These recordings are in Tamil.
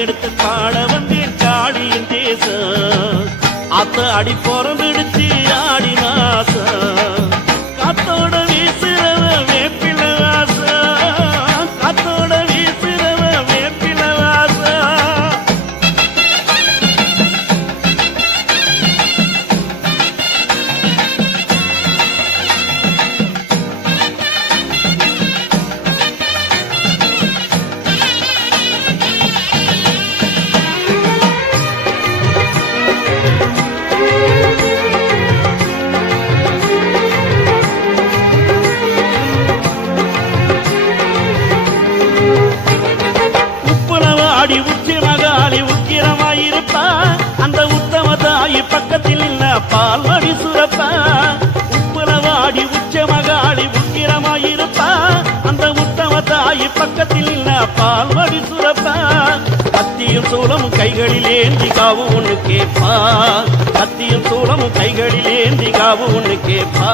எடுத்து பாட வந்தேன் காளியின் தேசம். அத்த அடி பிறந்துடுச்சு ஆடி மாசம். காத்தோட வீசுறவ வேப்பில வாசம், காத்தோட வீசுறவ வேப்பில வாசம். அடி உச்சி மகாளி உக்கிரமாயிருப்பா, அந்த உத்தம தாயி பக்கத்தில் இல்ல பால்வடி சுரப்பா. உப்புலவாடி உச்ச மகாளி உக்கிரமாயிருப்பா, அந்த உத்தம தாயி பக்கத்தில் இல்ல பால்வடி சுரப்பா. கத்தியும் சூலமும் கைகளில் ஏந்தி காவு ஒண்ணு கேப்பா, கத்தியும் சூலமும் கைகளில் ஏந்தி காவு ஒண்ணு கேப்பா.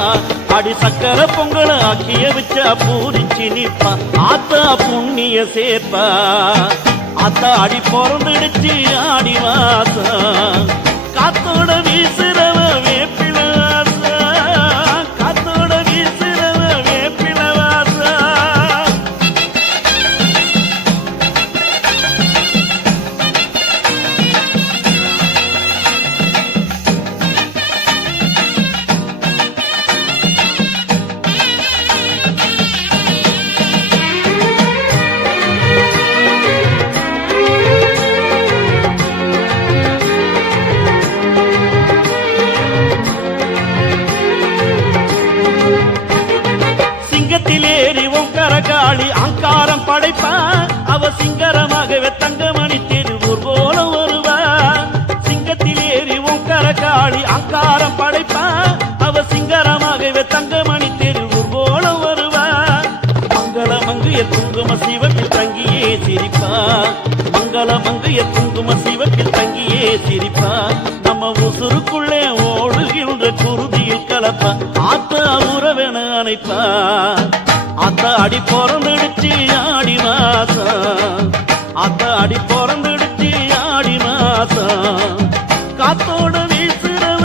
அடி சக்கர பொங்கல ஆக்கிய வச்சா பூரிச்சு நிப்பா, ஆத்தா புண்ணிய சேர்ப்பா. அத்த அடி பிறந்துடுச்சு ஆடி மாசம். காத்தோட வீசுறவ வேப்பில வாசம், காத்தோட வீசுறவ வேப்பில வாசம். சிங்கத்திலேறி ஓங்கார காளி அங்காரம் படைப்பா, அவ சிங்கரமாகவே தங்கமணி திருவூர் போல வருவா. சிங்கத்திலேறி ஓங்கார காளி அங்காரம் படைப்பா, அவ சிங்கரமாகவே தங்கமணி திருவூர் போல வருவா. மங்கள மங்கைய குங்கும சிவப்பில் தங்கியே சிரிப்பா, மங்கள மங்கைய குங்கும சிவப்பில் தங்கியே சிரிப்பா. நம்ம உசுருக்குள்ளே ஓடுகின்ற குருதியில் கலப்பா, ஆத்தா உறவென அணைப்பா. அத்த அடி பிறந்துடுச்சு ஆடி மாசம், அத்த அடி பிறந்துடுச்சு